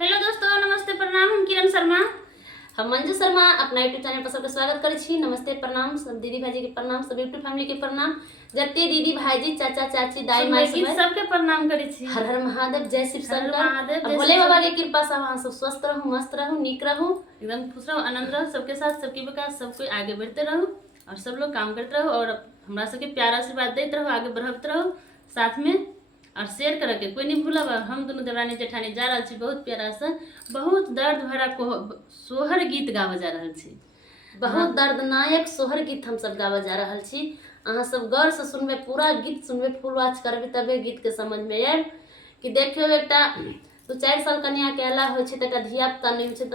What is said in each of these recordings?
Hello दोस्तों, नमस्ते प्रणाम। हम किरण शर्मा, हम मंजू शर्मा अपना यूट्यूब चैनल पर सबके स्वागत करै छी। नमस्ते प्रणाम सब दीदी भाईजी के प्रणाम, सब यूट्यूब फैमिली के प्रणाम। जते दीदी भाईजी चाचा चाची दाई माई सबके प्रणाम करै छी। हर हर महादेव, जय शिव हर महादेव, शंकर। भोले बाबा के कृपा से वहां सब स्वस्थ रहूं, मस्त रहूं, नीक रहूं, एकदम खुश रहूं, आनंद रहूं, सबके साथ सबकी विकास, सब कोई आगे बढ़ते रहूं और सब लोग काम करते रहो और हमरा सबके प्यार आशीर्वाद देते रहो, आगे बढ़ते रहो साथ में और शेयर करे के कोई नहीं भूलब। हम दोनों देवरानी जेठानी जा रहल छी बहुत प्यारा से, बहुत दर्द भरा सोहर गीत गावे जा रहल छी। बहुत दर्दनायक सोहर गीत हम सब गावे जा रहल छी। अहाँ सब गौर से सुनबे, पूरा गीत सुनबे, फुल वॉच करबे तबे गीत के समझ में आए कि देखियो एकटा 2-4 साल कन्या के अला होइ छै त एकटा धिया पुता नहीं होइ छै त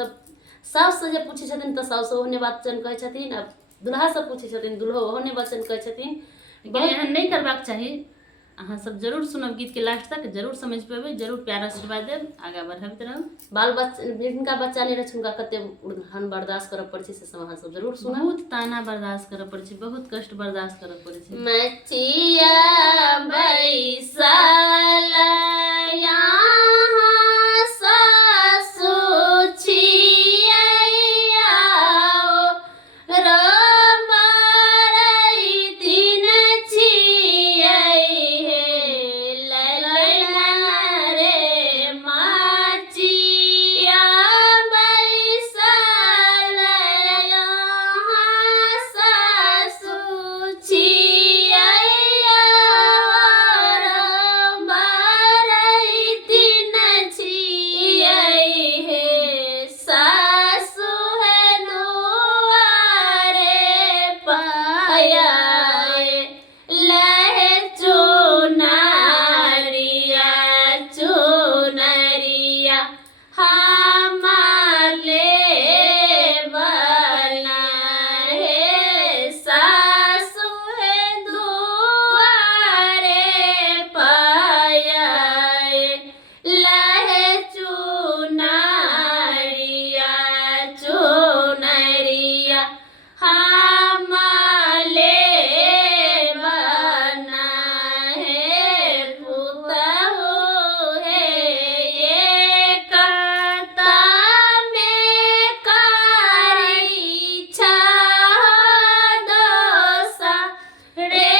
सास से जे पूछे छथिन त सास ओहने वचन कहै छथिन, अब दुल्हा से पूछे छथिन दुल्हो ओहने वचन कहै छथिन। लेकिन एहन नहीं करबाक चाही। अहाँ सब जरूर सुनब गीत के लास्ट तक, जरूर समझ पेबे, जरूर प्यार आशीर्वाद देब, आगे बढ़बैत रहब। बाल बच्चा जिनका बच्चा नहीं रहे उनका कते उड़ान बर्दाश्त करऽ पड़े छै से सब अहाँ सब जरूर सुनब। बहुत ताना बर्दाश्त करऽ पड़े छै, बहुत कष्ट बर्दाश्त करऽ पड़े छै। मचिया बैसल यहाँ सासु छियैया ओ रमरै दिन छियै हे ललना रे मचिया बैसल यहाँ सासु छियैया रमरै दिन छियै हे सासु है दुआरे पाया लहे चुनरिया चुनरिया हमारे बना हे सासु है दुआरे पाया लहे चुनरिया चुनरिया हमारे बना है पुतहु है ये करता में कारी दोसा रे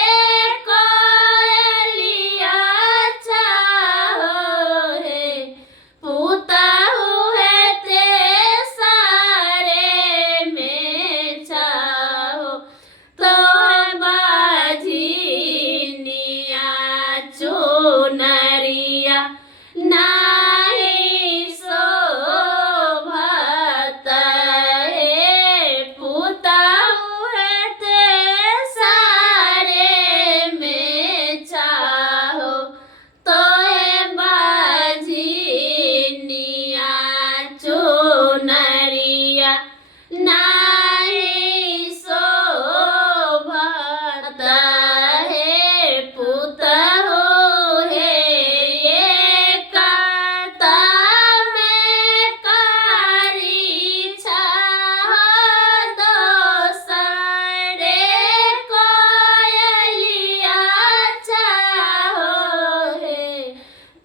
कोयलिया चाहो है पुतहु है ते सारे में चाहो तो बाझिनिया चुनरिया नाही शोभत हे पुतहु है ते सारे में चाहो तो बाझिनिया चुनरिया नाही शोभत हे पुतहु है ये करता में कारी दोसरे कोयलिया चाहो हे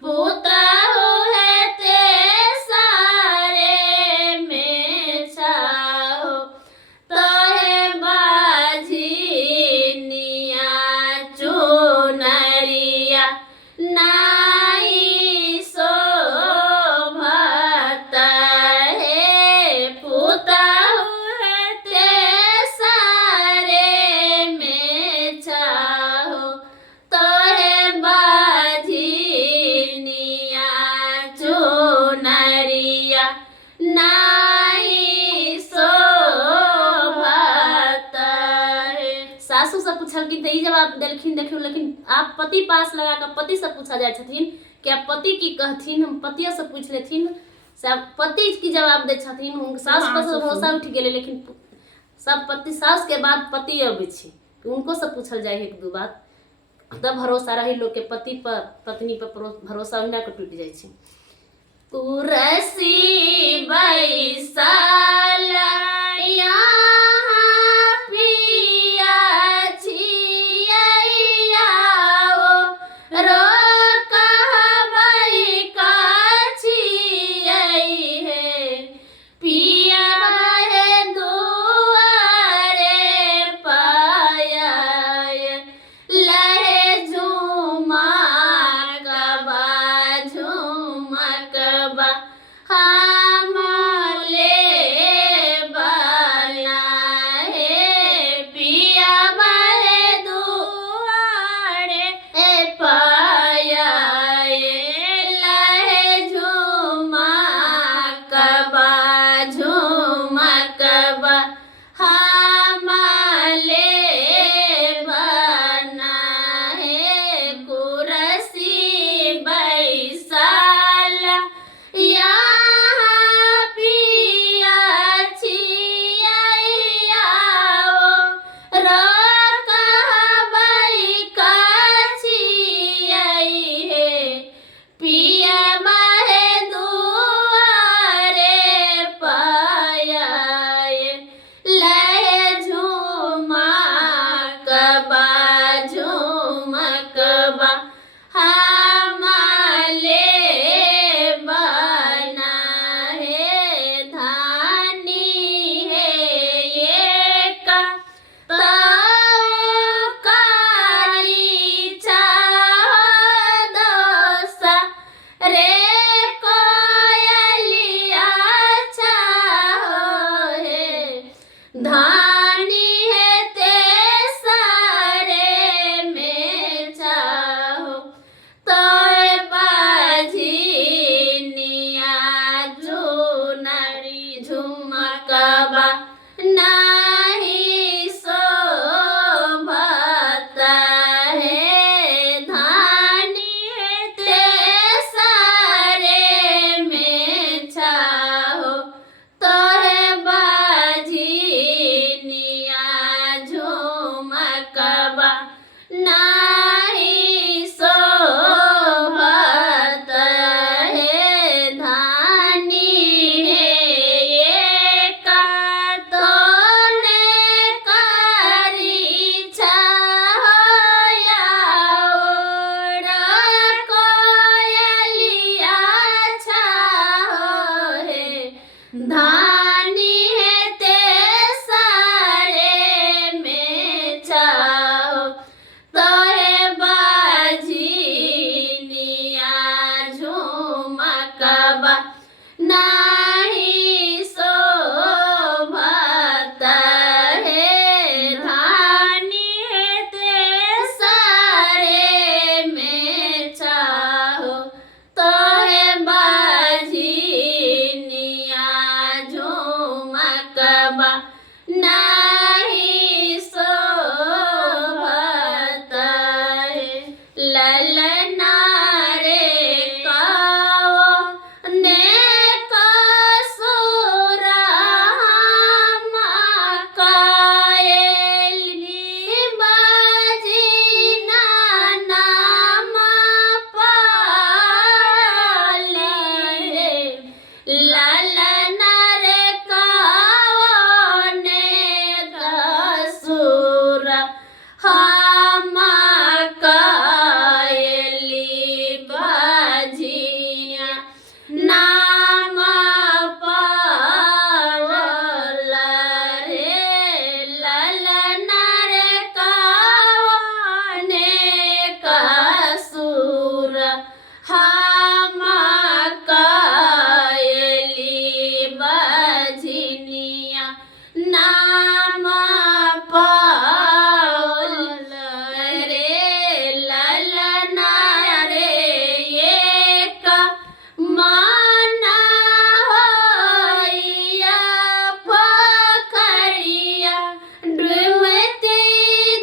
पुतहु है ते सारे में चाहो तो बाझिनिया चुनरिया नाही शोभत हे पुतहु है ते सारे में चाहो तो बाझिनिया चुनरिया नाही शोभत हे। सासू से पूछलखिन तो ई जवाब देलखिन, देखियो लेकिन आप पति पास लगा कर पति से पूछा जाए छथिन कि आप पति की कहथिन, हम पतिया से पूछ लेथिन सब पति की जवाब दे छथिन। सास पर से भरोसा उठ गेले, लेकिन सब पति सास के बाद पति अबै छै, उनको से पूछल जाए एक दू बात तब भरोसा रही लोग के पति पर पत्नी पर भरोसा होना के टूट जाए छै। कुरसी बैसल यहाँ पिया छियैया ओ रो कहबै का छियै हम ले बना है पिया बहे दुआरे ए पाया लहे झुमा कबा हम ले बना है कुरसी बैसाल यहाँ पिया छिया रकबई का छियाई है पिया बहे दुआरे पाया लहे झुमा कबा हम ले बना है धानी है ये का कारी दोसा रे कोयलिया है धानी है ते सारे में चाहो तो बाजी निया जुनरी झुमकबा नाही शोभता है धानी है ते सारे में चाहो तो है बाजी निया झुमकबा नाही शोभता है धानी है ये का तोने कारी छाया कोयलिया है धानी है ते सारे में चाहो तो है बाजी निया झुमकबा नाही शोभता है धानी है ते सारे में चाहो तो है बाजी निया झुमकबा नाही शोभता है ललना रे काओ ने कसुरा कायली बाजी नाम पाले ललना रे काओ ने कसुरा हम कायली बाजिया नाम पावल रे ललना रे कावने कसुर हम कायली बाजिनिया नाम पावल रे ललना रे ये का माना होइया पोखरिया डुबती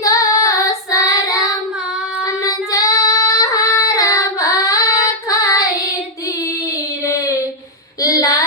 दोसर मान जहरबा खाइती रे ला